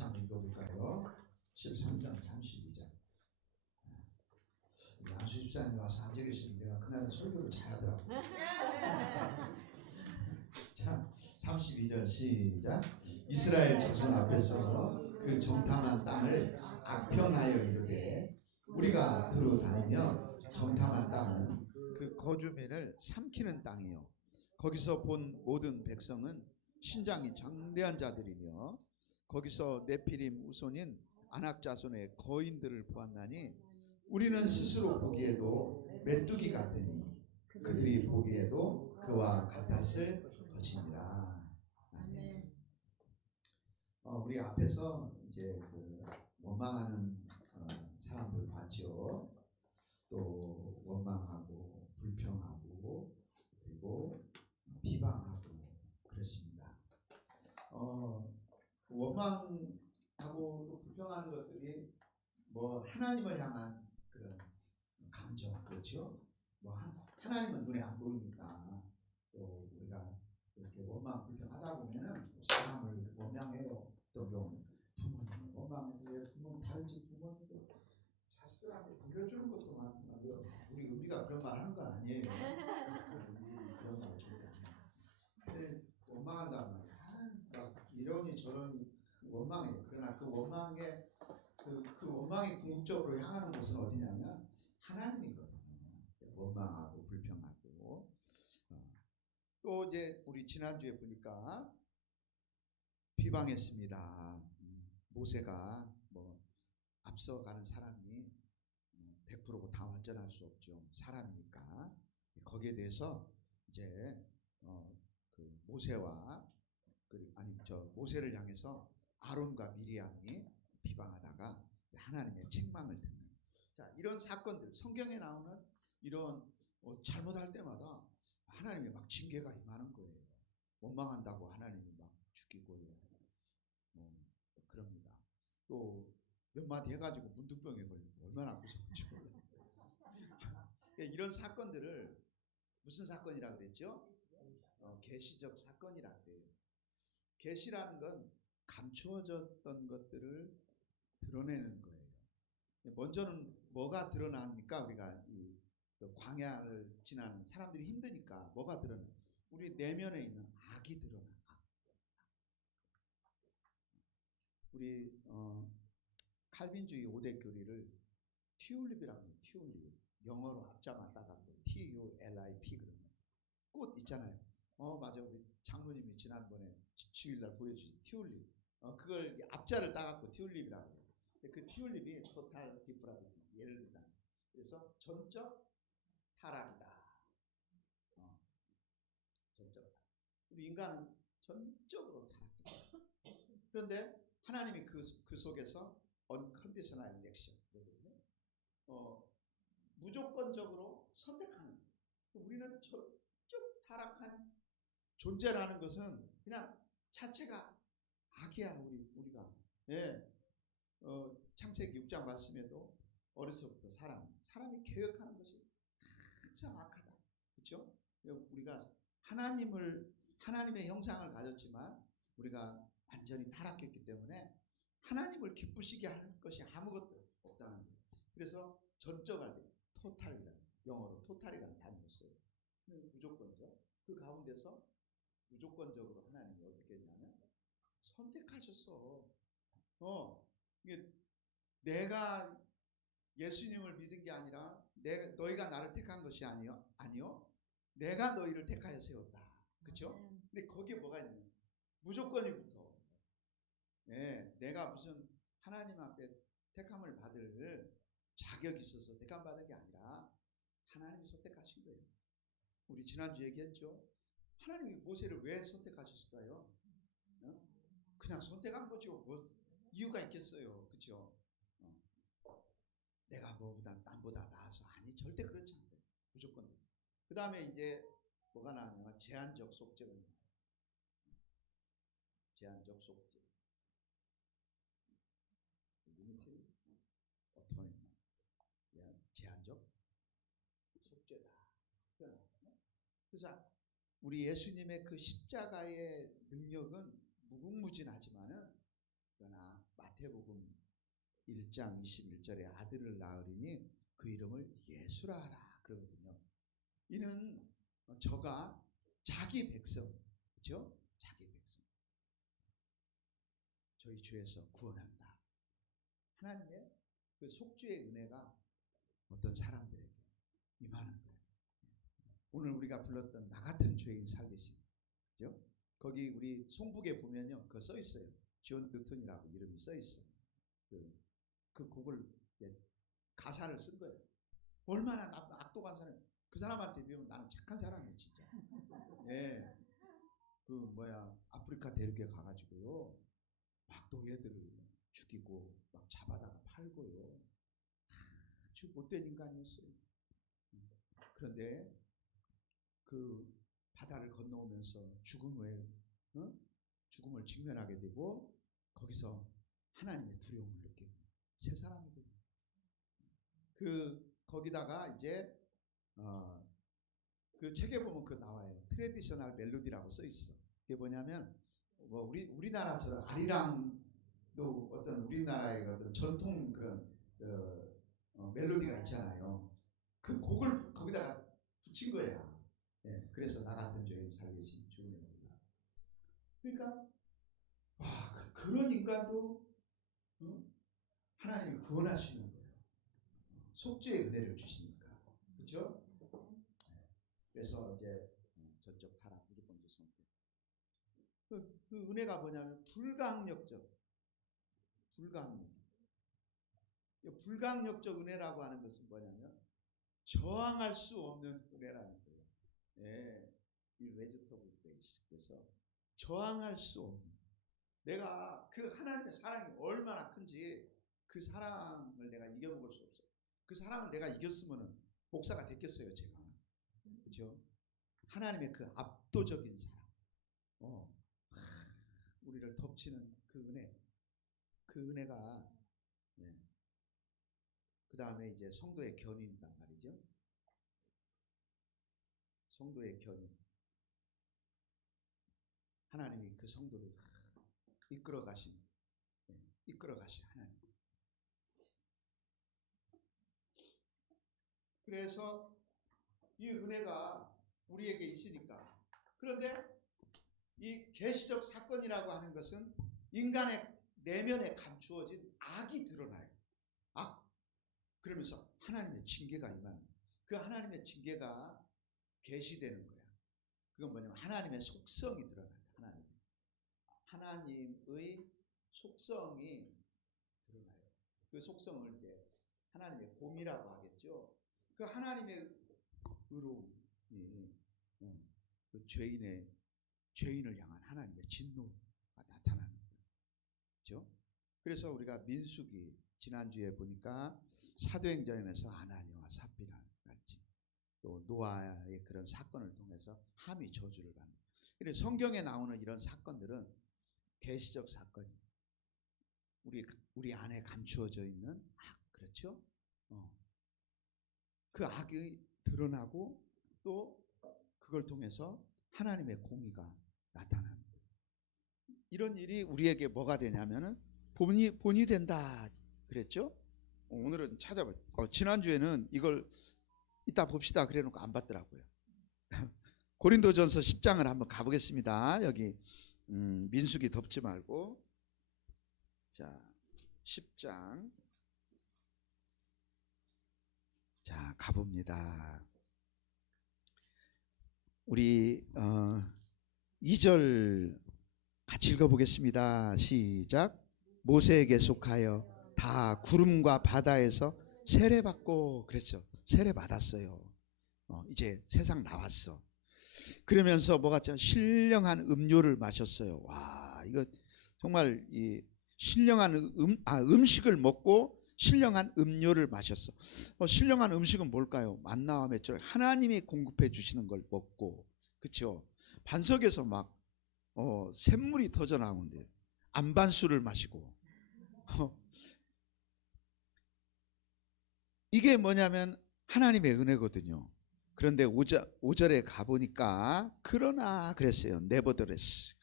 같이 한번 읽어볼까요? 13장 32절. 양수 집사님 와서 앉아 계시면 내가 그날은 설교를 잘하더라고. 자, 32절 시작. 이스라엘 자손 앞에서 그 정탐한 땅을 악평하여 이르되 우리가 두루 다니며 정탐한 땅은 그 거주민을 삼키는 땅이요 거기서 본 모든 백성은 신장이 장대한 자들이며 거기서 네피림 후손인 아낙 자손의 거인들을 보았나니 우리는 스스로 보기에도 메뚜기 같으니 그들이 보기에도 그와 같았을 것이니라. 아멘. 우리 앞에서 이제 그 원망하는 사람들 봤죠. 또 원망하고 불평하고 그리고 비방하고 그렇습니다. 원망하고 또 불평하는 것들이 뭐 하나님을 향한 그런 감정, 그렇죠? 뭐 하나님은 눈에 안 보이니까 또 우리가 이렇게 원망 불평하다 보면은 사람을 원망해요. 어떤 경우는 부모님을 원망해도 왜 부모님 다른 집 부모님도 자식들한테 돌려주는 것도 많구나. 우리가 그런 말 하는 건 아니에요. 그런 말 절대 안 해요. 근데 원망한단 말이야. 막 이러니 저러니 원망해요. 그러나 그 원망의 그 원망이 궁극적으로 향하는 곳은 어디냐면 하나님이거든요. 원망하고 불평하고 또 이제 우리 지난주에 보니까 비방했습니다. 모세가 뭐 앞서가는 사람이 100%고 다 완전할 수 없죠. 사람이니까 거기에 대해서 이제 그 모세와 모세를 향해서 아론과 미리암이 비방하다가 하나님의 책망을 듣는 자 이런 사건들 성경에 나오는 이런 잘못할 때마다 하나님의 막 징계가 임하는 거예요. 원망한다고 하나님이 막 죽이고요. 그럽니다. 또 몇 마디 해가지고 문둥병에 걸리고 얼마나 무서운지 몰라요. 이런 사건들을 무슨 사건이라 그랬죠? 계시적 사건이라 그래요. 계시라는 건 감추어졌던 것들을 드러내는 거예요. 먼저는 뭐가 드러납니까? 우리가 이 광야를 지나는 사람들이 힘드니까 뭐가 드러나? 우리 내면에 있는 악이 드러나. 우리 칼빈주의 5대 교리를 튤립이라고 해요. 튤립. 영어로 앞자만 따갖고 TULIP 그러면 꽃 있잖아요. 맞아. 우리 장로님이 지난번에 주일날 보여주신 튤립. 그걸 앞자를 따갖고 튤립이라고 해요. 그 튤립이 토탈 디프라비티 예를 든다. 그래서 전적 타락이다. 전적 타락. 우리 인간은 전적으로 타락했다. 그런데 하나님이 그 속에서 unconditional election, 무조건적으로 선택하는 거예요. 우리는 전적 타락한 존재라는 것은 그냥 자체가 악이야. 우리가. 예. 창세기 6장 말씀에도 어려서부터 사람이 계획하는 것이 항상 악하다. 그렇죠? 우리가 하나님의 형상을 가졌지만 우리가 완전히 타락했기 때문에 하나님을 기쁘시게 할 것이 아무것도 없다는 거예요. 그래서 전적할 때 토탈이라는 영어로 토탈이라는 단어를 써요. 무조건적. 그 가운데서 무조건적으로 하나님이 어떻게 했냐면 선택하셨어. 이게 내가 예수님을 믿은 게 아니라 너희가 나를 택한 것이 아니요. 내가 너희를 택하여 세웠다. 그렇죠? 근데 거기에 뭐가 있냐면 무조건이 붙어. 네, 내가 무슨 하나님 앞에 택함을 받을 자격이 있어서 택함 받은 게 아니라 하나님이 선택하신 거예요. 우리 지난주 얘기했죠. 하나님이 모세를 왜 선택하셨을까요? 그냥 선택한 거죠. 뭐 이유가 있겠어요. 그렇죠? 내가 남보다 나아서 아니 절대 그렇지 않아요. 무조건. 그 다음에 이제 뭐가 나왔냐면 제한적 속죄가 나와요. 제한적 속죄. 리미티드 어토니먼트. 제한적 속죄다. 그래서 우리 예수님의 그 십자가의 능력은 무궁무진하지만은 그러나 마태복음 1장 21절에 아들을 낳으리니 그 이름을 예수라 하라 그러거든요. 이는 저가 자기 백성, 그렇죠? 자기 백성, 저희 죄에서 구원한다. 하나님의 그 속죄의 은혜가 어떤 사람들에게 임하는 거예요. 오늘 우리가 불렀던 나 같은 죄인 살리심, 그죠? 거기 우리 송북에 보면요, 그거 써 있어요. 존 뉴턴이라고 이름이 써 있어요. 그 곡을 가사를 쓴 거예요. 얼마나 악독한 사람, 그 사람한테 비하면 나는 착한 사람이에요, 진짜. 예, 아프리카 대륙에 가가지고요, 막 노예들을 죽이고 막 잡아다가 팔고요, 아주 못된 인간이었어요. 그런데 그 바다를 건너오면서 죽음 후에 죽음을 직면하게 되고 거기서 하나님의 두려움을 느끼고 새 사람이 되고, 거기다가 이제 그 책에 보면 그 나와요. 트레디셔널 멜로디라고 써 있어. 그게 뭐냐면 우리나라처럼 아리랑도 어떤 우리나라의 어떤 전통 그런 멜로디가 있잖아요. 그 곡을 거기다가 붙인 거야. 예, 그래서 나 같은 죄인 살리신 주님의 노래가. 그러니까 그런 인간도 하나님이 구원하시는 거예요. 속죄의 은혜를 주시니까, 그렇죠? 그래서 이제 전적 타락 무조건 선택. 그 은혜가 뭐냐면 불강력적 은혜라고 하는 것은 뭐냐면 저항할 수 없는 은혜라는 거예요. 예, 이 레지터블 베이스. 그래서 저항할 수 없는, 내가 그 하나님의 사랑이 얼마나 큰지 그 사랑을 내가 이겨먹을 수 없어요. 그 사랑을 내가 이겼으면 목사가 됐겠어요, 제가. 그렇죠? 하나님의 그 압도적인 사랑, 우리를 덮치는 그 은혜, 그 은혜가, 그 다음에 이제 성도의 견인이란 말이죠. 성도의 견인. 하나님이 그 성도를 이끌어 가신 하나님. 그래서 이 은혜가 우리에게 있으니까. 그런데 이 계시적 사건이라고 하는 것은 인간의 내면에 감추어진 악이 드러나요. 악. 그러면서 하나님의 징계가 임하는, 그 하나님의 징계가 계시되는 거야. 그건 뭐냐면 하나님의 속성이 드러나요. 하나님의 속성이 드러나요. 그 속성을 이제 하나님의 공이라고 하겠죠. 그 하나님의 의로움이 그 죄인을 향한 하나님의 진노가 나타나는 거예요. 그렇죠? 그래서 우리가 민수기 지난주에 보니까 사도행전에서 아나니와 삽비라랄지 또 노아의 그런 사건을 통해서 함이 저주를 받는. 그래서 성경에 나오는 이런 사건들은 계시적 사건이 우리 안에 감추어져 있는 악, 그렇죠? 그 악이 드러나고 또 그걸 통해서 하나님의 공의가 나타나는 거예요. 이런 일이 우리에게 뭐가 되냐면은 본이 된다 그랬죠? 오늘은 찾아봐요. 지난주에는 이걸 이따 봅시다 그래놓고 안 봤더라고요. 고린도전서 10장을 한번 가보겠습니다. 여기 민수기 덮지 말고, 자 10장 자 가봅니다. 우리 2절 같이 읽어보겠습니다. 시작. 모세에게 속하여 다 구름과 바다에서 세례받고, 그랬죠. 세례받았어요. 이제 세상 나왔어. 그러면서 뭐가 신령한 음료를 마셨어요. 와, 이거 정말 이 신령한 음식을 먹고 신령한 음료를 마셨어. 신령한 음식은 뭘까요? 만나와 맷줄, 하나님이 공급해 주시는 걸 먹고, 그렇죠? 반석에서 막 샘물이 터져 나오는데 안반수를 마시고, 이게 뭐냐면 하나님의 은혜거든요. 그런데 5절에 가보니까 그러나 그랬어요. 네버더레스.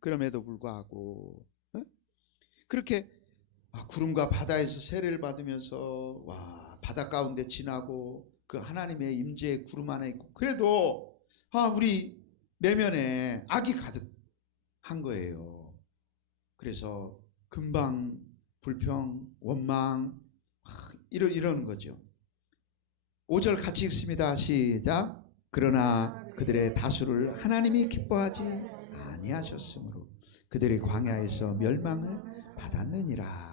그럼에도 불구하고 그렇게 구름과 바다에서 세례를 받으면서 와 바다 가운데 지나고 그 하나님의 임재의 구름 안에 있고 그래도 우리 내면에 악이 가득한 거예요. 그래서 금방 불평, 원망 이러는 거죠. 5절 같이 읽습니다. 시작. 그러나 그들의 다수를 하나님이 기뻐하지 아니하셨으므로 그들이 광야에서 멸망을 받았느니라.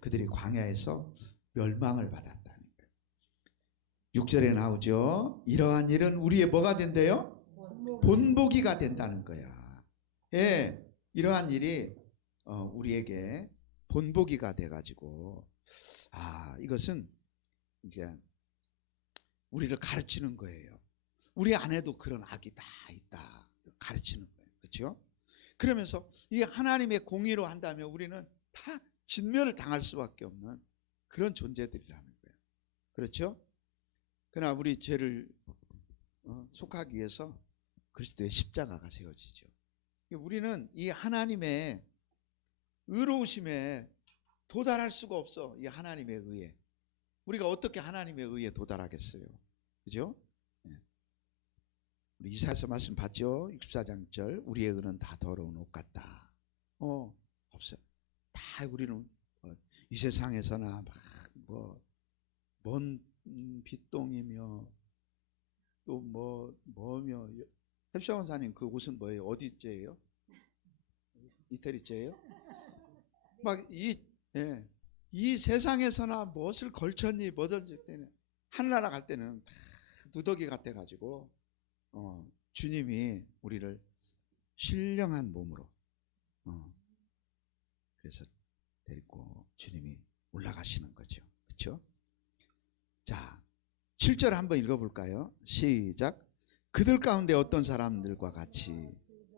그들이 광야에서 멸망을 받았다는 거예요. 6절에 나오죠. 이러한 일은 우리의 뭐가 된대요? 본보기가 된다는 거야. 예, 이러한 일이 우리에게 본보기가 돼가지고 이것은 이제 우리를 가르치는 거예요. 우리 안에도 그런 악이 다 있다 가르치는 거예요. 그렇죠? 그러면서 이 하나님의 공의로 한다면 우리는 다 진멸을 당할 수밖에 없는 그런 존재들이라는 거예요. 그렇죠? 그러나 우리 죄를 속하기 위해서 그리스도의 십자가가 세워지죠. 우리는 이 하나님의 의로우심에 도달할 수가 없어. 이 하나님의 의에. 우리가 어떻게 하나님의 의에 도달하겠어요? 그죠? 우리 이사야서 말씀 봤죠? 64장 1절 우리의 의는 다 더러운 옷 같다. 없어요. 다 우리는 이 세상에서나 먼 빗동이며 또 뭐며 헵샤 원사님 그 옷은 뭐예요? 어디째예요? 이태리째예요? 이 세상에서나 무엇을 걸쳤니 뭐든지 때는 하늘나라 갈 때는 누더기 같아가지고 주님이 우리를 신령한 몸으로 그래서 데리고 주님이 올라가시는 거죠. 그렇죠? 자, 7절 한번 읽어볼까요? 시작. 그들 가운데 어떤 사람들과 같이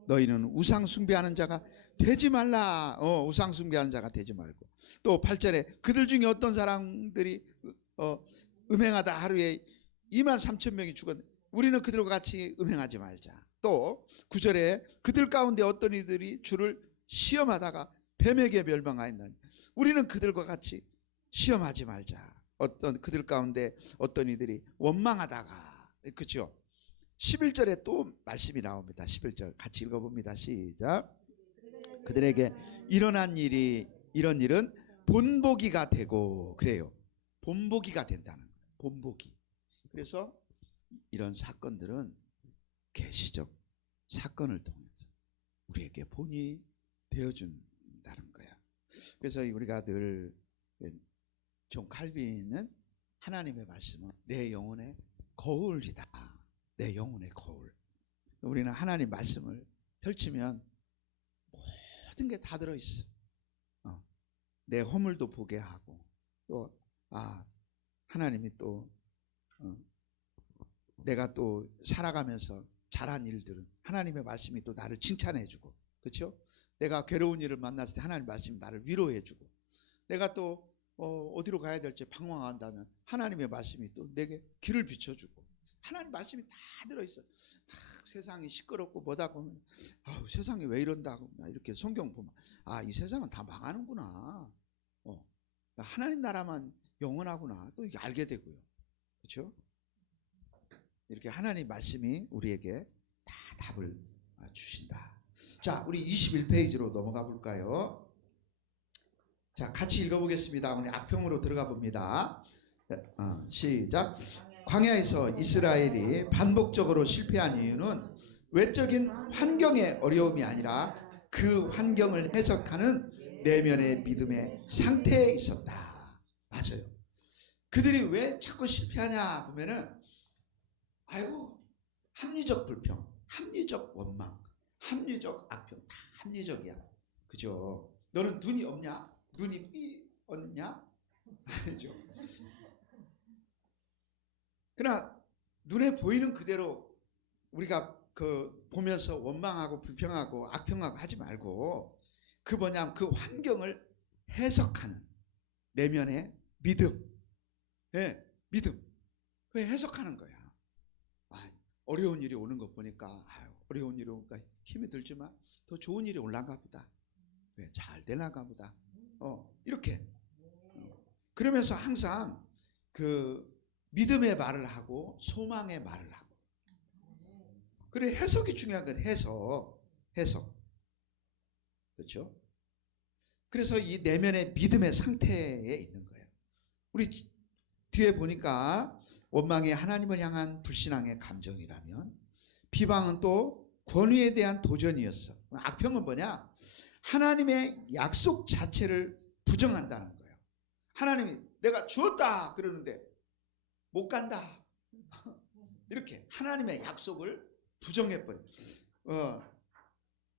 너희는 우상 숭배하는 자가 되지 말라. 우상 숭배하는 자가 되지 말고. 또 8절에 그들 중에 어떤 사람들이 음행하다 하루에 23,000명이 죽었는데 우리는 그들과 같이 음행하지 말자. 또 9절에 그들 가운데 어떤 이들이 주를 시험하다가 뱀에게 멸망하였나니 우리는 그들과 같이 시험하지 말자. 그들 가운데 어떤 이들이 원망하다가 그렇죠? 11절에 또 말씀이 나옵니다. 11절 같이 읽어봅니다. 시작. 그들에게 일어난 이런 일은 본보기가 되고 그래요. 본보기가 된다는 거예요. 본보기. 그래서 이런 사건들은 계시적 사건을 통해서 우리에게 본이 되어준다는 거야. 그래서 우리가 늘 존 칼빈은 하나님의 말씀은 내 영혼의 거울이다. 내 영혼의 거울. 우리는 하나님 말씀을 펼치면 모든 게 다 들어있어. 내 허물도 보게 하고 또 하나님이 또 내가 또 살아가면서 잘한 일들은 하나님의 말씀이 또 나를 칭찬해주고 그렇죠? 내가 괴로운 일을 만났을 때 하나님 말씀이 나를 위로해주고 내가 또 어디로 가야 될지 방황한다면 하나님의 말씀이 또 내게 길을 비춰주고 하나님 말씀이 다 들어있어. 세상이 시끄럽고 뭐다 보면 세상이 왜 이런다고 이렇게 성경 보면 이 세상은 다 망하는구나. 하나님 나라만 영원하구나 또 이게 알게 되고요. 그렇죠? 이렇게 하나님 말씀이 우리에게 다 답을 주신다. 자, 우리 21페이지로 넘어가 볼까요? 자, 같이 읽어보겠습니다. 우리 악평으로 들어가 봅니다. 시작. 광야에서 이스라엘이 반복적으로 실패한 이유는 외적인 환경의 어려움이 아니라 그 환경을 해석하는 내면의 믿음의 상태에 있었다. 맞아요. 그들이 왜 자꾸 실패하냐 보면은 합리적 불평, 합리적 원망, 합리적 악평, 다 합리적이야. 그죠? 너는 눈이 없냐? 눈이 삐었냐? 아니죠. 그러나 눈에 보이는 그대로 우리가 보면서 원망하고 불평하고 악평하고 하지 말고 그 환경을 해석하는 내면의 믿음. 믿음. 그 해석하는 거야. 어려운 일이 오는 것 보니까 어려운 일이 오니까 힘이 들지만 더 좋은 일이 올란가 보다. 잘 되나가 보다. 이렇게 그러면서 항상 그 믿음의 말을 하고 소망의 말을 하고. 그래, 해석이 중요한 건 해석. 그렇죠? 그래서 이 내면의 믿음의 상태에 있는 거예요. 우리 뒤에 보니까 원망이 하나님을 향한 불신앙의 감정이라면, 비방은 또 권위에 대한 도전이었어. 악평은 뭐냐? 하나님의 약속 자체를 부정한다는 거예요. 하나님이 내가 주었다 그러는데 못 간다. 이렇게 하나님의 약속을 부정해버려.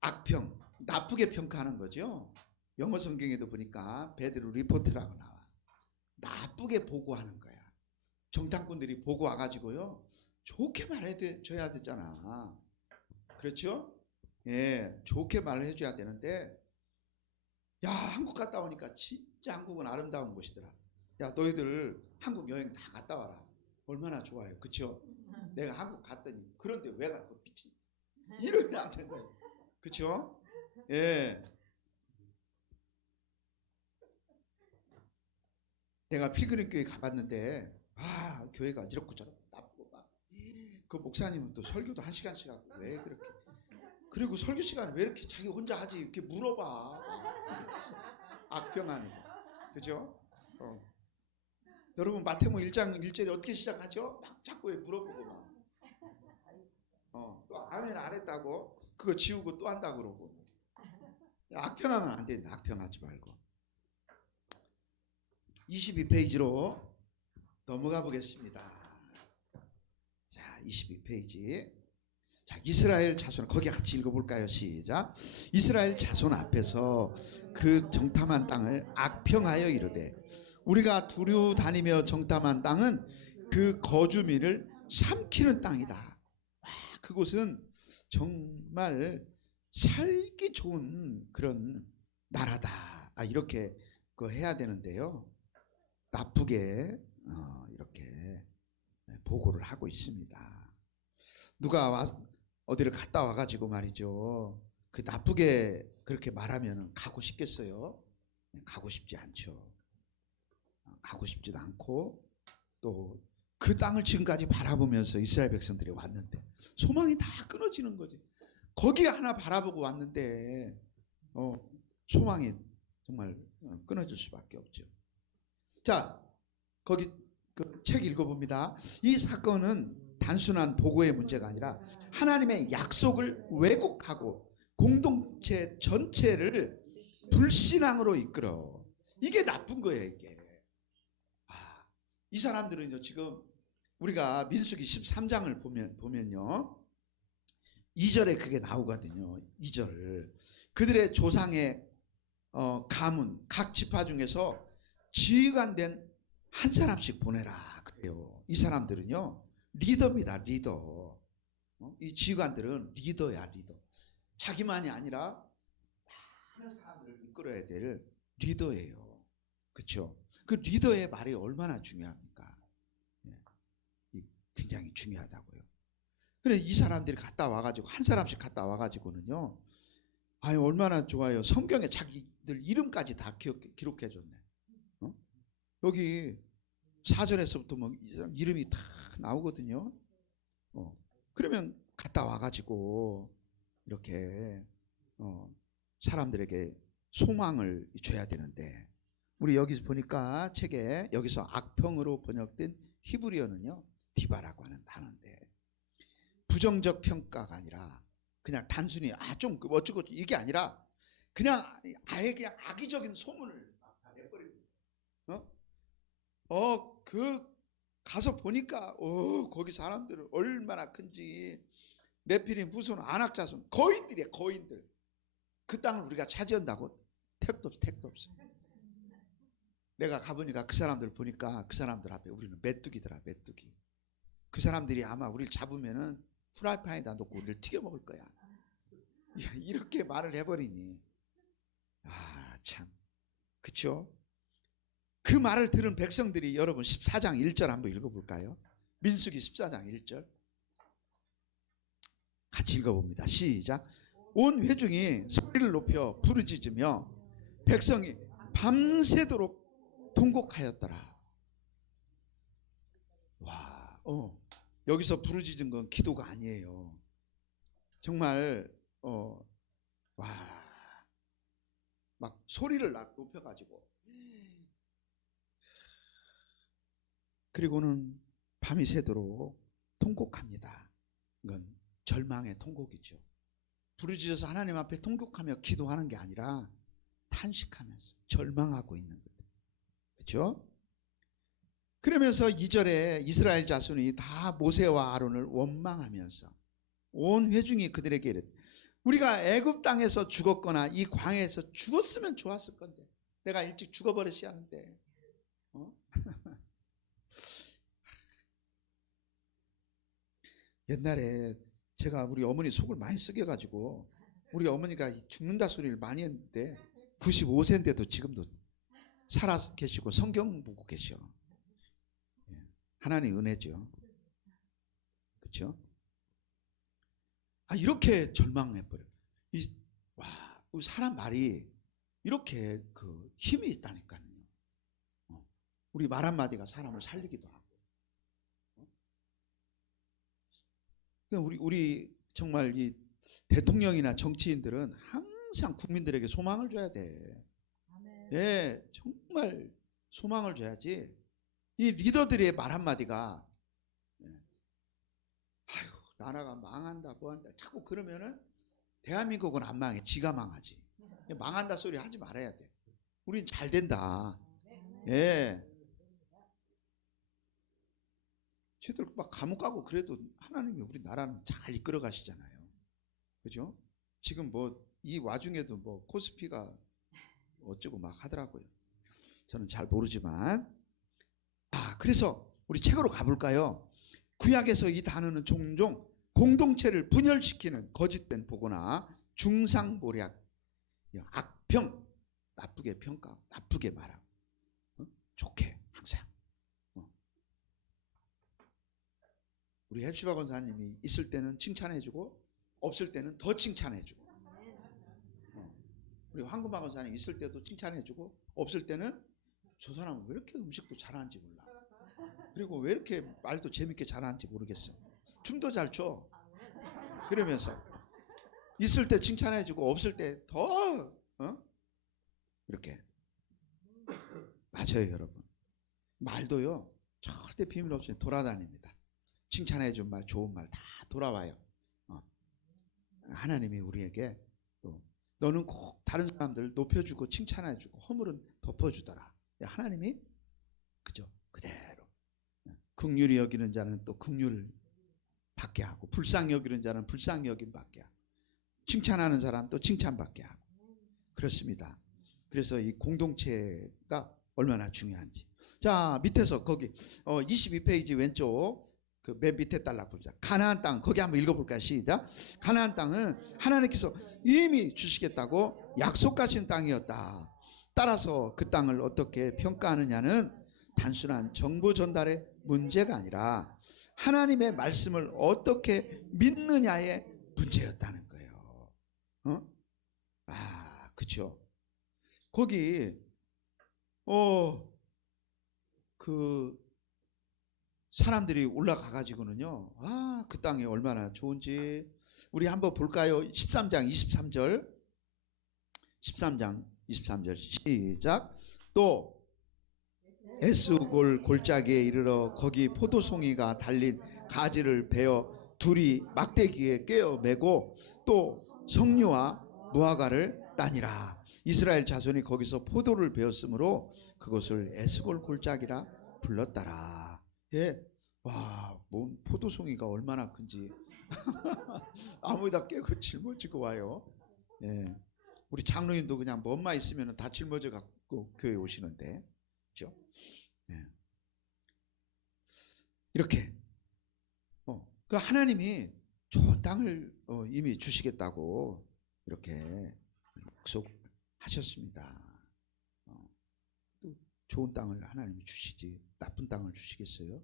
악평, 나쁘게 평가하는 거죠. 영어 성경에도 보니까 배드로 리포트라고 나와. 나쁘게 보고하는 거야. 정탐꾼들이 보고 와가지고요, 좋게 말해줘야 되잖아. 그렇죠? 예, 좋게 말해줘야 되는데, 야, 한국 갔다 오니까 진짜 한국은 아름다운 곳이더라. 야, 너희들 한국 여행 다 갔다 와라. 얼마나 좋아요. 그렇죠? 내가 한국 갔더니, 그런데 왜 가? 미친. 이러면 안 된다. 그렇죠? 예. 내가 필그림 교회 가봤는데, 교회가 이렇고 저렇고 나쁘고 막. 그 목사님은 또 설교도 1시간씩 하고, 왜 그렇게. 그리고 설교 시간에 왜 이렇게 자기 혼자 하지? 이렇게 물어봐. 악평하는 거. 그죠? 여러분, 마태복음 1장 1절이 어떻게 시작하죠? 막 자꾸 왜 물어보고 막. 또 아멘 안 했다고? 그거 지우고 또 한다 그러고. 악평하면 안 된다. 악평하지 말고. 22페이지로 넘어가 보겠습니다. 자, 22페이지. 자, 이스라엘 자손, 거기 같이 읽어볼까요? 시작. 이스라엘 자손 앞에서 그 정탐한 땅을 악평하여 이르되, 우리가 두루 다니며 정탐한 땅은 그 거주민을 삼키는 땅이다. 그곳은 정말 살기 좋은 그런 나라다. 이렇게 해야 되는데요, 나쁘게 이렇게 보고를 하고 있습니다. 누가 어디를 갔다 와가지고 말이죠, 그 나쁘게 그렇게 말하면 가고 싶겠어요? 가고 싶지 않죠. 가고 싶지도 않고, 또 그 땅을 지금까지 바라보면서 이스라엘 백성들이 왔는데 소망이 다 끊어지는 거지. 거기 하나 바라보고 왔는데 소망이 정말 끊어질 수밖에 없죠. 자, 거기 그 책 읽어봅니다. 이 사건은 단순한 보고의 문제가 아니라 하나님의 약속을 왜곡하고 공동체 전체를 불신앙으로 이끌어. 이게 나쁜 거예요, 이게. 이 사람들은요, 지금 우리가 민수기 13장을 보면요, 2절에 그게 나오거든요. 2절. 그들의 조상의 가문, 각 지파 중에서 지휘관 된 한 사람씩 보내라 그래요. 이 사람들은요, 리더입니다. 리더. 이 지휘관들은 리더야, 리더. 자기만이 아니라 많은 사람들을 이끌어야 될 리더예요. 그렇죠? 그 리더의 말이 얼마나 중요합니까? 굉장히 중요하다고요. 그래, 이 사람들이 갔다 와가지고, 한 사람씩 갔다 와가지고는요, 얼마나 좋아요. 성경에 자기들 이름까지 다 기록해줬네. 여기 4절에서부터 뭐 이름이 다 나오거든요. 그러면 갔다 와가지고 이렇게 사람들에게 소망을 줘야 되는데, 우리 여기서 보니까 책에 여기서 악평으로 번역된 히브리어는요, 디바라고 하는 단어인데, 부정적 평가가 아니라 그냥 단순히 좀 어쩌고 이게 아니라 그냥 아예 그냥 악의적인 소문을 다 내버리고, 그 가서 보니까 거기 사람들은 얼마나 큰지, 네피림 후손 아낙자손 거인들이야, 거인들. 그 땅을 우리가 차지한다고? 택도 없어. 내가 가보니까 그 사람들 보니까 그 사람들 앞에 우리는 메뚜기더라, 메뚜기. 그 사람들이 아마 우리를 잡으면은 프라이팬에다 놓고 우리를 튀겨 먹을 거야. 이렇게 말을 해버리니, 참, 그쵸? 그 말을 들은 백성들이, 여러분 14장 1절 한번 읽어볼까요? 민수기 14장 1절 같이 읽어봅니다. 시작. 온 회중이 소리를 높여 부르짖으며 백성이 밤새도록 통곡하였더라. 와, 여기서 부르짖은 건 기도가 아니에요. 정말 와, 막 소리를 높여가지고, 그리고는 밤이 새도록 통곡합니다. 이건 절망의 통곡이죠. 부르짖어서 하나님 앞에 통곡하며 기도하는 게 아니라 탄식하면서 절망하고 있는 거예요. 그렇죠? 그러면서 2절에 이스라엘 자손이 다 모세와 아론을 원망하면서 온 회중이 그들에게 이랬다. 우리가 애굽 땅에서 죽었거나 이 광야에서 죽었으면 좋았을 건데, 내가 일찍 죽어버렸어야 하는데. 옛날에 제가 우리 어머니 속을 많이 썩여가지고 우리 어머니가 죽는다 소리를 많이 했는데 95세인데도 지금도 살아 계시고 성경 보고 계셔. 하나님 은혜죠. 그렇죠? 이렇게 절망해버려. 와, 사람 말이 이렇게 그 힘이 있다니까요. 우리 말 한마디가 사람을 살리기도 하고. 우리 정말 이 대통령이나 정치인들은 항상 국민들에게 소망을 줘야 돼. 예, 정말 소망을 줘야지. 이 리더들의 말 한마디가 아유, 나라가 망한다 뭐한다 자꾸 그러면은 대한민국은 안 망해. 지가 망하지. 망한다 소리 하지 말아야 돼. 우린 잘 된다. 예. 쟤들 막 감옥 가고 그래도 하나님이 우리 나라는 잘 이끌어 가시잖아요. 그죠? 지금 뭐 이 와중에도 뭐 코스피가 어쩌고 막 하더라고요. 저는 잘 모르지만. 그래서 우리 책으로 가볼까요? 구약에서 이 단어는 종종 공동체를 분열시키는 거짓된 보고나 중상모략, 악평, 나쁘게 평가, 나쁘게 말하고, 좋게 항상. 우리 헵시바 권사님이 있을 때는 칭찬해주고 없을 때는 더 칭찬해주고, 우리 황금마 권사님 있을 때도 칭찬해주고 없을 때는 저 사람은 왜 이렇게 음식도 잘하는지 몰라. 그리고 왜 이렇게 말도 재밌게 잘하는지 모르겠어. 춤도 잘 춰. 그러면서 있을 때 칭찬해주고 없을 때 더 이렇게. 맞아요, 여러분. 말도요 절대 비밀 없이 돌아다닙니다. 칭찬해준 말, 좋은 말 다 돌아와요. 하나님이 우리에게 또 너는 꼭 다른 사람들 높여주고 칭찬해주고 허물은 덮어주더라. 하나님이 그죠? 그대로 긍휼히 여기는 자는 또 긍휼을 받게 하고, 불쌍히 여기는 자는 불쌍히 여김 받게 하고, 칭찬하는 사람 또 칭찬받게 하고. 그렇습니다. 그래서 이 공동체가 얼마나 중요한지. 자, 밑에서 거기 22페이지 왼쪽 그 맨 밑에 달락 보자. 가나안 땅, 거기 한번 읽어볼까요? 시작. 가나안 땅은 하나님께서 이미 주시겠다고 약속하신 땅이었다. 따라서 그 땅을 어떻게 평가하느냐는 단순한 정보 전달의 문제가 아니라 하나님의 말씀을 어떻게 믿느냐의 문제였다는 거예요. 그렇죠. 거기 그 사람들이 올라가 가지고는요, 그 땅이 얼마나 좋은지 우리 한번 볼까요? 13장 23절 13장 23절 시작. 또 에스골 골짜기에 이르러 거기 포도송이가 달린 가지를 베어 둘이 막대기에 꿰어 매고 또 석류와 무화과를 따니라. 이스라엘 자손이 거기서 포도를 베었으므로 그것을 에스골 골짜기라 불렀더라. 예, 와, 뭐 포도송이가 얼마나 큰지 아무에다 깨고 짊어지고 와요. 예, 우리 장로님도 그냥 뭔만 있으면 다 짊어져 갖고 교회 오시는데, 그렇죠? 예. 이렇게 그 하나님이 좋은 땅을 이미 주시겠다고 이렇게 약속하셨습니다. 또 좋은 땅을 하나님이 주시지 나쁜 땅을 주시겠어요?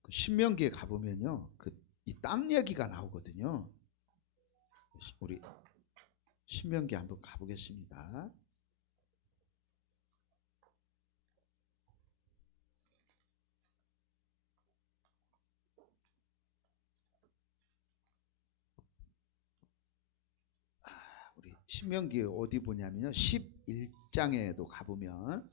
그 신명기에 가보면요, 이 땅 얘기가 나오거든요. 우리 신명기 한번 가보겠습니다. 신명기 어디 보냐면요, 11장에도 가보면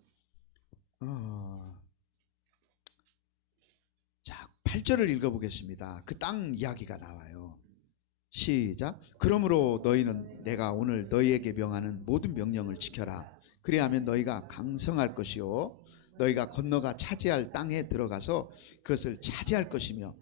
자, 8절을 읽어보겠습니다. 그 땅 이야기가 나와요. 시작. 그러므로 너희는 내가 오늘 너희에게 명하는 모든 명령을 지켜라. 그리하면 너희가 강성할 것이요 너희가 건너가 차지할 땅에 들어가서 그것을 차지할 것이며,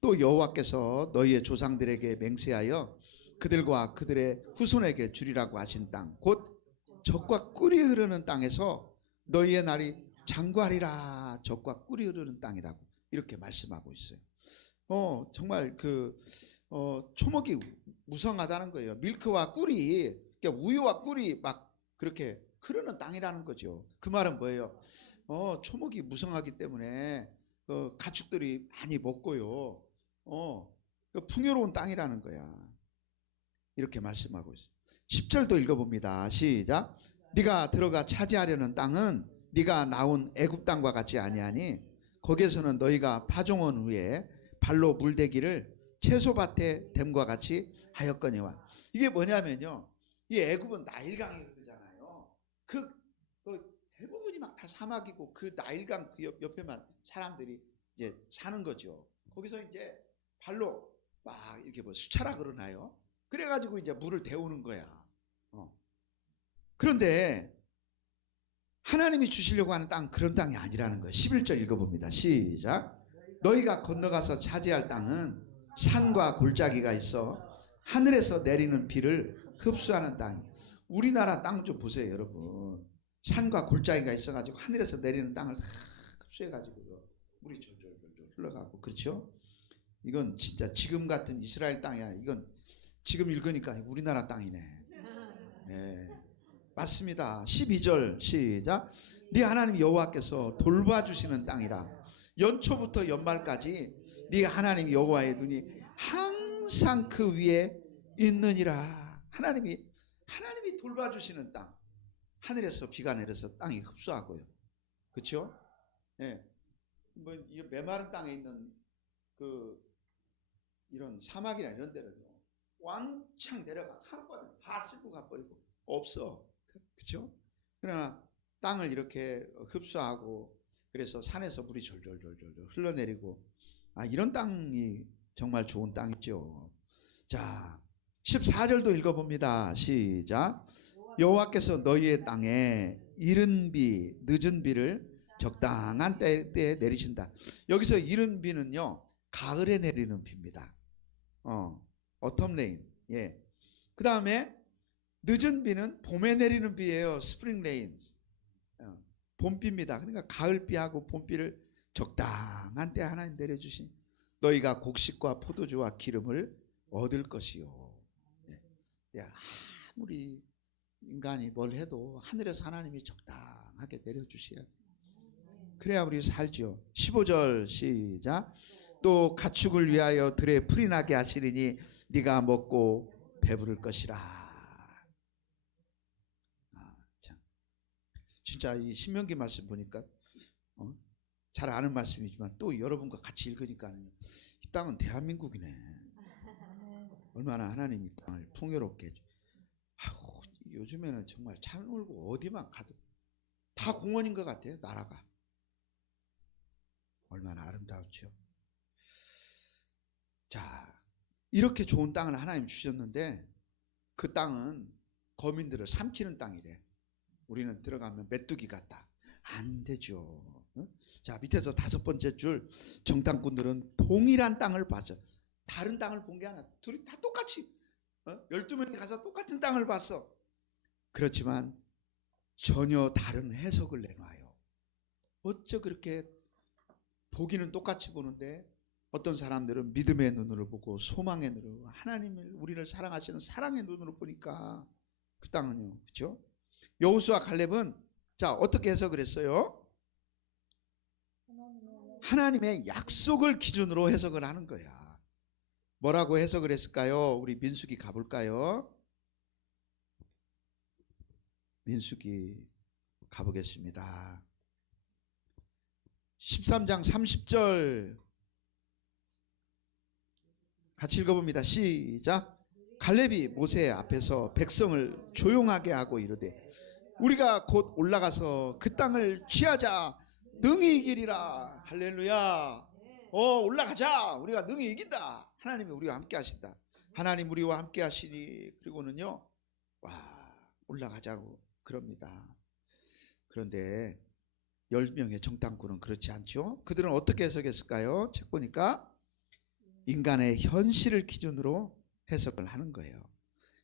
또 여호와께서 너희의 조상들에게 맹세하여 그들과 그들의 후손에게 주리라고 하신 땅, 곧 젖과 꿀이 흐르는 땅에서 너희의 날이 장구하리라. 젖과 꿀이 흐르는 땅이라고 이렇게 말씀하고 있어요. 정말 초목이 무성하다는 거예요. 밀크와 꿀이, 그러니까 우유와 꿀이 막 그렇게 흐르는 땅이라는 거죠. 그 말은 뭐예요? 초목이 무성하기 때문에 가축들이 많이 먹고요. 풍요로운 땅이라는 거야. 이렇게 말씀하고 있어요. 10절도 읽어봅니다. 시작. 네가 들어가 차지하려는 땅은 네가 나온 애굽 땅과 같지 아니하니 거기에서는 너희가 파종한 후에 발로 물대기를 채소밭에 댐과 같이 하였거니와. 이게 뭐냐면요, 이 애굽은 나일강이 흐르잖아요. 그 대부분이 막 다 사막이고 그 나일강 그 옆에만 사람들이 이제 사는 거죠. 거기서 이제 발로 막 이렇게 수차라 그러나요? 그래가지고 이제 물을 데우는 거야. 그런데 하나님이 주시려고 하는 땅, 그런 땅이 아니라는 거예요. 11절 읽어봅니다. 시작. 너희가 건너가서 차지할 땅은 산과 골짜기가 있어 하늘에서 내리는 비를 흡수하는 땅. 우리나라 땅 좀 보세요, 여러분. 산과 골짜기가 있어가지고 하늘에서 내리는 땅을 다 흡수해가지고 물이 졸졸 흘러가고, 그렇죠? 이건 진짜 지금 같은 이스라엘 땅이 아니야. 이건 지금 읽으니까 우리나라 땅이네. 네, 맞습니다. 12절 시작. 네 하나님 여호와께서 돌봐주시는 땅이라. 연초부터 연말까지 네 하나님 여호와의 눈이 항상 그 위에 있느니라. 하나님이 돌봐주시는 땅. 하늘에서 비가 내려서 땅이 흡수하고요. 그렇죠? 예. 뭐 메마른 땅에 있는 이런 사막이나 이런 데는요, 왕창 내려가 한 번에 다 쓸고 가버리고 없어. 그렇죠? 그러나 땅을 이렇게 흡수하고, 그래서 산에서 물이 졸졸졸졸 흘러내리고, 이런 땅이 정말 좋은 땅이죠. 자, 14절도 읽어봅니다. 시작. 여호와께서 너희의 땅에 이른 비, 늦은 비를 적당한 때에 내리신다. 여기서 이른 비는요, 가을에 내리는 비입니다. 어텀 레인. 예. 그 다음에 늦은 비는 봄에 내리는 비예요. 스프링 레인. 봄비입니다. 그러니까 가을비하고 봄비를 적당한 때 하나님 내려주신, 너희가 곡식과 포도주와 기름을 얻을 것이요. 예. 아무리 인간이 뭘 해도 하늘에서 하나님이 적당하게 내려주셔야 돼. 그래야 우리 살죠. 15절 시작. 또 가축을 위하여 들에 풀이 나게 하시리니 네가 먹고 배부를 것이라. 참. 진짜 이 신명기 말씀 보니까 잘 아는 말씀이지만 또 여러분과 같이 읽으니까 이 땅은 대한민국이네. 얼마나 하나님이 이 땅을 풍요롭게 해줘. 요즘에는 정말 참 울고 어디만 가도 다 공원인 것 같아요. 나라가 얼마나 아름다웠죠. 자, 이렇게 좋은 땅을 하나님 주셨는데 그 땅은 거민들을 삼키는 땅이래. 우리는 들어가면 메뚜기 같다. 안 되죠. 자, 밑에서 5번째 줄, 정탐꾼들은 동일한 땅을 봤어. 다른 땅을 본 게 아니라 둘이 다 똑같이 12명이 가서 똑같은 땅을 봤어. 그렇지만 전혀 다른 해석을 내놔요. 어쩌 그렇게 보기는 똑같이 보는데 어떤 사람들은 믿음의 눈으로 보고 소망의 눈으로, 하나님을 우리를 사랑하시는 사랑의 눈으로 보니까 그 땅은요, 그렇죠? 여호수아 갈렙은 자 어떻게 해석을 했어요? 하나님의 약속을 기준으로 해석을 하는 거야. 뭐라고 해석을 했을까요? 우리 민수기 가볼까요? 민수기 가보겠습니다. 13장 30절 같이 읽어봅니다. 시작. 갈렙이 모세 앞에서 백성을 조용하게 하고 이르되 우리가 곧 올라가서 그 땅을 취하자. 능히 이기리라. 할렐루야. 올라가자. 우리가 능히 이긴다. 하나님이 우리와 함께 하신다. 하나님 우리와 함께 하시니 그리고는요 올라가자고 그럽니다. 그런데 10명의 정탐꾼은 그렇지 않죠. 그들은 어떻게 해석했을까요? 책 보니까 인간의 현실을 기준으로 해석을 하는 거예요.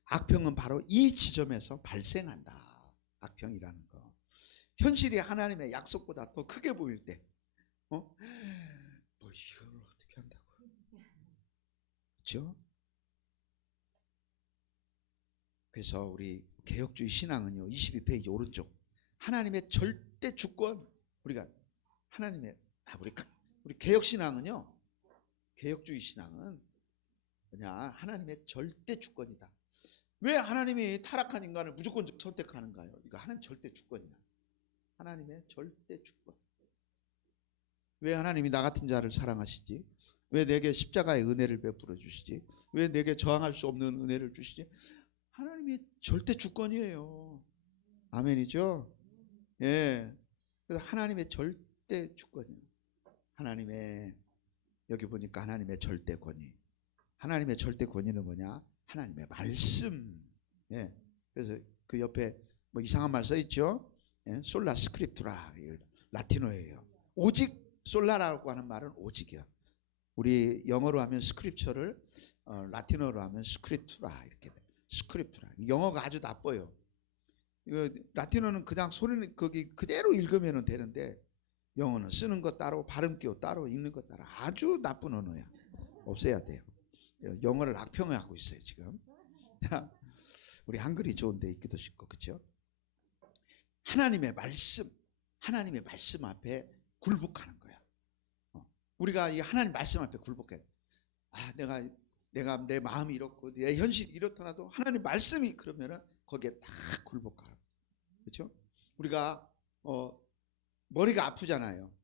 악평은 바로 이 지점에서 발생한다. 악평이라는 거. 현실이 하나님의 약속보다 더 크게 보일 때 뭐 이걸 어떻게 한다고. 그렇죠? 그래서 우리 개혁주의 신앙은요 22페이지 오른쪽 하나님의 절대 주권. 우리가 하나님의 우리 개혁 신앙은요 개혁주의 신앙은 뭐냐 하나님의 절대 주권이다. 왜 하나님이 타락한 인간을 무조건 선택하는가요? 그러니까 하나님 절대 주권이야. 하나님의 절대 주권. 왜 하나님이 나 같은 자를 사랑하시지? 왜 내게 십자가의 은혜를 베풀어 주시지? 왜 내게 저항할 수 없는 은혜를 주시지? 하나님이 절대 주권이에요. 아멘이죠? 예. 그래서 하나님의 절대 주권이에요. 하나님의 여기 보니까 하나님의 절대 권위. 하나님의 절대 권위는 뭐냐? 하나님의 말씀. 예. 그래서 그 옆에 뭐 이상한 말 써 있죠? 예. 솔라 스크립투라 라틴어예요. 오직 솔라라고 하는 말은 오직이야. 우리 영어로 하면 스크립처를 라틴어로 하면 스크립투라 이렇게 돼. 스크립투라. 영어가 아주 나빠요. 이거 라틴어는 그냥 소리는 거기 그대로 읽으면 되는데 영어는 쓰는 것 따로 발음 끼워 따로 읽는 것 따로 아주 나쁜 언어야. 없애야 돼요. 영어를 악평하고 있어요 지금. 우리 한글이 좋은데 읽기도 쉽고 그렇죠? 하나님의 말씀 앞에 굴복하는 거야. 우리가 이 하나님 말씀 앞에 굴복해. 내가 내 마음이 이렇고 내 현실이 이렇더라도 하나님 말씀이 그러면은 거기에 딱 굴복하라. 그렇죠? 우리가 머리가 아프잖아요.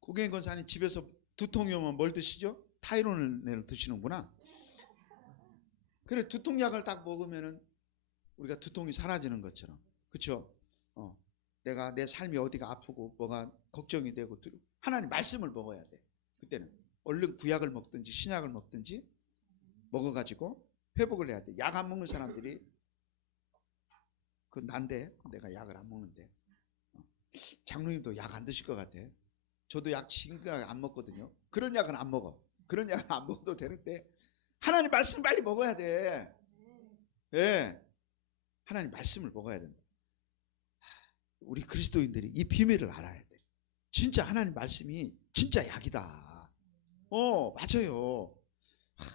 고갱 권사님 집에서 두통이 오면 뭘 드시죠? 타이로를 드시는구나. 그래 두통약을 딱 먹으면은 우리가 두통이 사라지는 것처럼. 그렇죠? 내가 내 삶이 어디가 아프고 뭐가 걱정이 되고 하나님 말씀을 먹어야 돼. 그때는 얼른 구약을 먹든지 신약을 먹든지 먹어가지고 회복을 해야 돼. 약 안 먹는 사람들이 그건 난데 내가 약을 안 먹는데 장로님도 약 안 드실 것 같아. 저도 약 지금까지 안 먹거든요. 그런 약은 안 먹어. 그런 약은 안 먹어도 되는데 하나님 말씀 빨리 먹어야 돼. 예, 하나님 말씀을 먹어야 된다. 우리 그리스도인들이 이 비밀을 알아야 돼. 진짜 하나님 말씀이 진짜 약이다. 맞아요.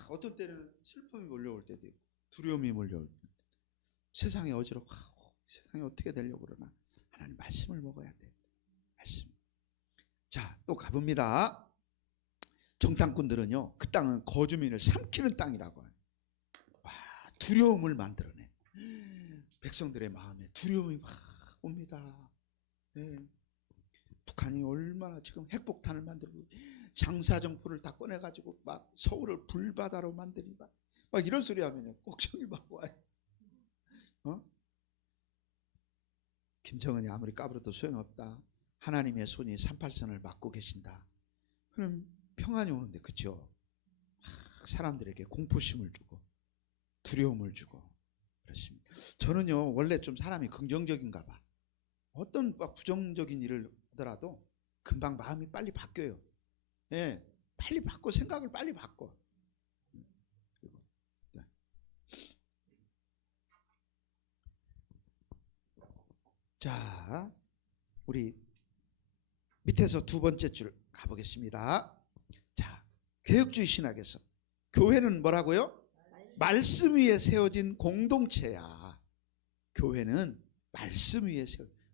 어떤 때는 슬픔이 몰려올 때도 있고 두려움이 몰려올 때도 있고 세상이 어지럽고 세상이 어떻게 되려고 그러나 하나님 말씀을 먹어야 돼. 말씀. 자, 또 가봅니다. 정탐꾼들은요 그 땅은 거주민을 삼키는 땅이라고 해요. 와, 두려움을 만들어내. 백성들의 마음에 두려움이 막 옵니다. 네. 북한이 얼마나 지금 핵폭탄을 만들고 장사정포를 다 꺼내가지고 막 서울을 불바다로 만들이 막 이런 소리 하면요 걱정이 막 와요. 김정은이 아무리 까불어도 소용없다. 하나님의 손이 38선을 막고 계신다. 그럼 평안이 오는데 그렇죠? 사람들에게 공포심을 주고 두려움을 주고 그렇습니다. 저는요 원래 좀 사람이 긍정적인가 봐. 어떤 막 부정적인 일을 하더라도 금방 마음이 빨리 바뀌어요. 예, 빨리 바꿔 생각을 빨리 바꿔. 자, 우리 밑에서 두 번째 줄 가보겠습니다. 자, 개혁주의 신학에서 교회는 뭐라고요? 말씀 위에 세워진 공동체야. 교회는 말씀 위에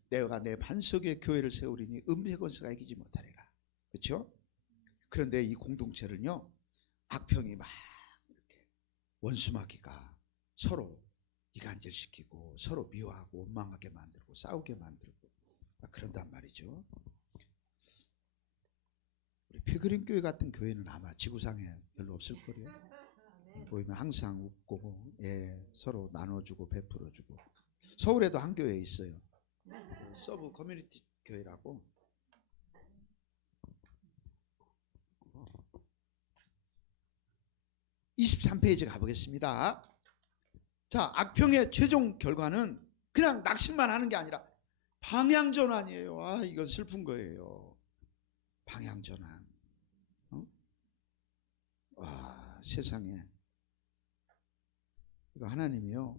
내가 내 반석 위에 교회를 세우리니 은폐권세가 이기지 못하리라. 그렇죠? 그런데 이 공동체를요 악평이 막 이렇게 원수마귀가 서로 이간질시키고 서로 미워하고 원망하게 만들고 싸우게 만들고 그런단 말이죠. 우리 필그림 교회 같은 교회는 아마 지구상에 별로 없을 거예요. 보이면 항상 웃고, 예, 서로 나눠주고 베풀어주고. 서울에도 한 교회 있어요. 서브 커뮤니티 교회라고. 23페이지 가보겠습니다. 자, 악평의 최종 결과는 그냥 낙심만 하는 게 아니라 방향전환이에요. 아, 이건 슬픈 거예요. 방향전환. 와, 세상에. 이거 하나님이요,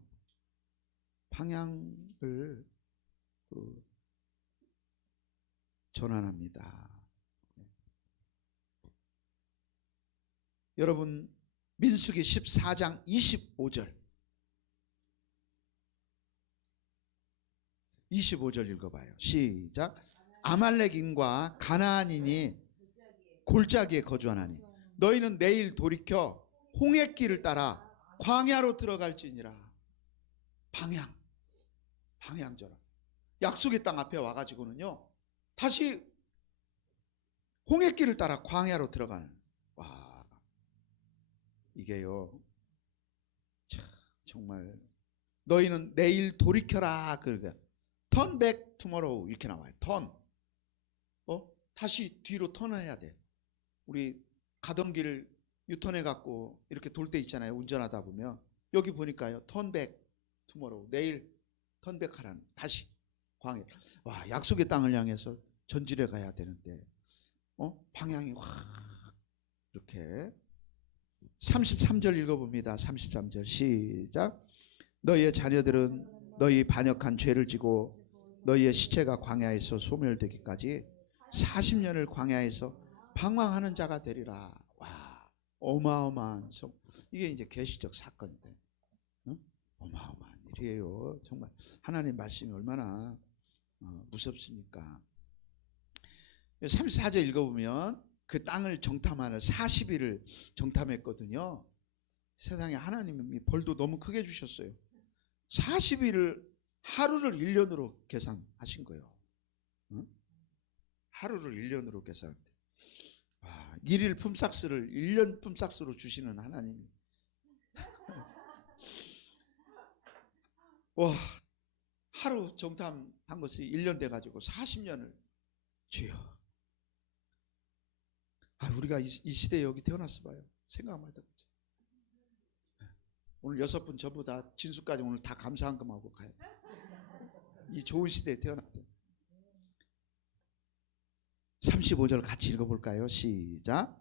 방향을 전환합니다. 여러분, 민수기 14장 25절 25절 읽어봐요. 시작. 아말렉인과 가나안인이 골짜기에 거주하나니 너희는 내일 돌이켜 홍해길을 따라 광야로 들어갈지니라. 방향전환. 약속의 땅 앞에 와가지고는요, 다시 홍해길을 따라 광야로 들어가는. 와, 이게요, 참, 정말 너희는 내일 돌이켜라. 그러니까 turn back tomorrow 이렇게 나와요. turn. 다시 뒤로 턴해야 돼. 우리 가던 길 유턴해 갖고 이렇게 돌 때 있잖아요. 운전하다 보면 여기 보니까요, turn back tomorrow. 내일 turn back 하라는. 다시 광야. 와, 약속의 땅을 향해서 전진해 가야 되는데 방향이 확 이렇게. 33절 읽어봅니다. 33절 시작. 너희의 자녀들은 너희 반역한 죄를 지고 너희의 시체가 광야에서 소멸되기까지 40년을 광야에서 방황하는 자가 되리라. 와, 어마어마한 이게 이제 계시적 사건인데, 어마어마한 일이에요. 정말 하나님 말씀이 얼마나 무섭습니까? 34절 읽어보면 그 땅을 정탐하는 40일을 정탐했거든요. 세상에 하나님이 벌도 너무 크게 주셨어요. 40일을 하루를 1년으로 계산하신 거예요. 하루를 1년으로 계산. 와, 1일 품삯을 1년 품삯으로 주시는 하나님이. 와, 하루 정탐한 것이 1년 돼가지고 40년을. 주여. 아, 우리가 이 시대에 여기 태어났어 봐요. 생각만 해도. 오늘 6분 전부 다 진수까지 오늘 다 감사한금하고 가요. 이 좋은 시대에 태어났대. 35절 같이 읽어볼까요? 시작.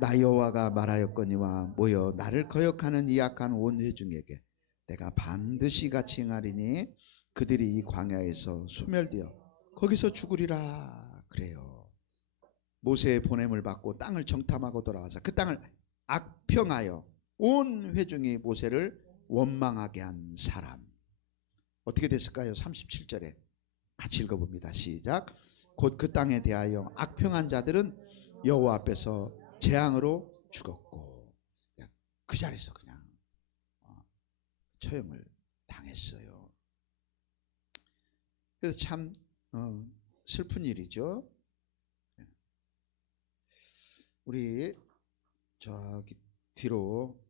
나 여호와가 말하였거니와 모여 나를 거역하는 이 악한 온 회중에게 내가 반드시 같이 행하리니 그들이 이 광야에서 소멸되어 거기서 죽으리라. 그래요. 모세의 보냄을 받고 땅을 정탐하고 돌아와서 그 땅을 악평하여 온 회중이 모세를 원망하게 한 사람. 어떻게 됐을까요? 37절에 같이 읽어봅니다. 시작. 곧 그 땅에 대하여 악평한 자들은 여호와 앞에서 재앙으로 죽었고, 그 자리에서 그냥 처형을 당했어요. 그래서 참 슬픈 일이죠. 우리 저기 뒤로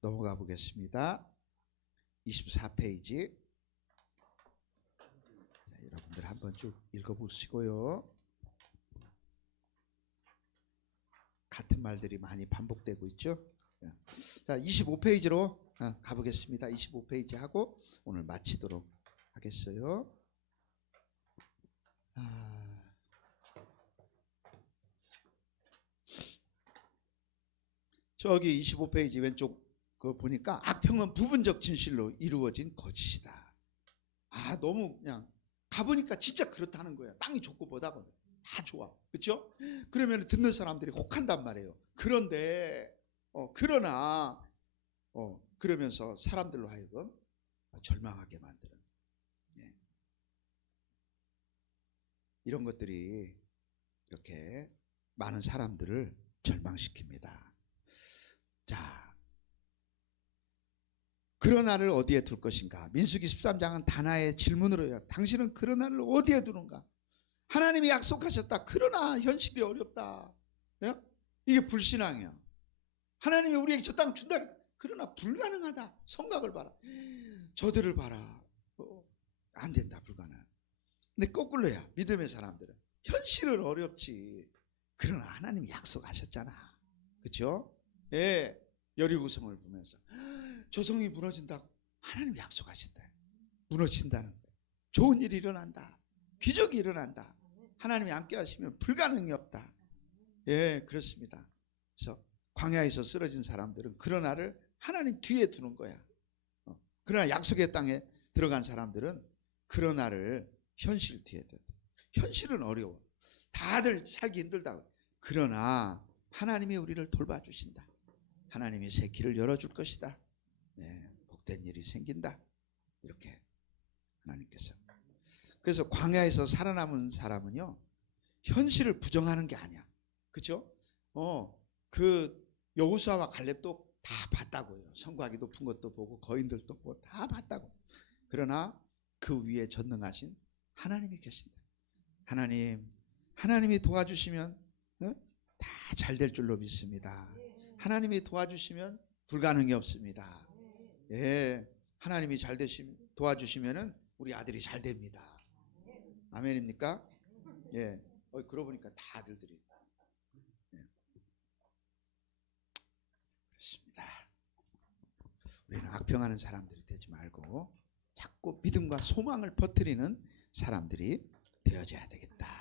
넘어가 보겠습니다. 24페이지. 자, 여러분들 한번 쭉 읽어보시고요. 같은 말들이 많이 반복되고 있죠. 자, 25페이지로 가보겠습니다. 25페이지 하고 오늘 마치도록 하겠어요. 저기 25페이지 왼쪽 그 보니까 악평은 부분적 진실로 이루어진 거짓이다. 아, 너무 그냥 가보니까 진짜 그렇다는 거야. 땅이 좋고 뭐다고 다 좋아. 그렇죠? 그러면 듣는 사람들이 혹한단 말이에요. 그런데 그러나 그러면서 사람들로 하여금 절망하게 만드는, 이런 것들이 이렇게 많은 사람들을 절망시킵니다. 자, 그러나를 어디에 둘 것인가? 민수기 13장은 단하의 질문으로요. 당신은 그러나를 어디에 두는가? 하나님이 약속하셨다. 그러나 현실이 어렵다. 이게 불신앙이야. 하나님이 우리에게 저 땅 준다. 그러나 불가능하다. 성곽을 봐라. 저들을 봐라. 안 된다. 불가능. 근데 거꾸로야. 믿음의 사람들은 현실은 어렵지. 그러나 하나님이 약속하셨잖아. 그렇죠? 예. 여리고성을 보면서 저 성이 무너진다고 하나님이 약속하신다. 무너진다는 거예요. 좋은 일이 일어난다. 기적이 일어난다. 하나님이 함께 하시면 불가능이 없다. 예, 그렇습니다. 그래서 광야에서 쓰러진 사람들은 그러나를 하나님 뒤에 두는 거야. 그러나 약속의 땅에 들어간 사람들은 그러나를 현실 뒤에 둬. 현실은 어려워. 다들 살기 힘들다고. 그러나 하나님이 우리를 돌봐주신다. 하나님이 새 길을 열어줄 것이다. 예, 복된 일이 생긴다. 이렇게 하나님께서. 그래서 광야에서 살아남은 사람은요, 현실을 부정하는 게 아니야. 그렇죠? 그 여호수아와 갈렙도 다 봤다고요. 성곽이 높은 것도 보고 거인들도 보고 다 봤다고. 그러나 그 위에 전능하신 하나님이 계신다. 하나님이 도와주시면 다 잘 될 줄로 믿습니다. 하나님이 도와주시면 불가능이 없습니다. 예, 하나님이 도와주시면은 우리 아들이 잘 됩니다. 아멘입니까? 예, 그러고 보니까 다 아들들이. 예. 그렇습니다. 우리는 악평하는 사람들이 되지 말고 자꾸 믿음과 소망을 퍼뜨리는 사람들이 되어져야 되겠다.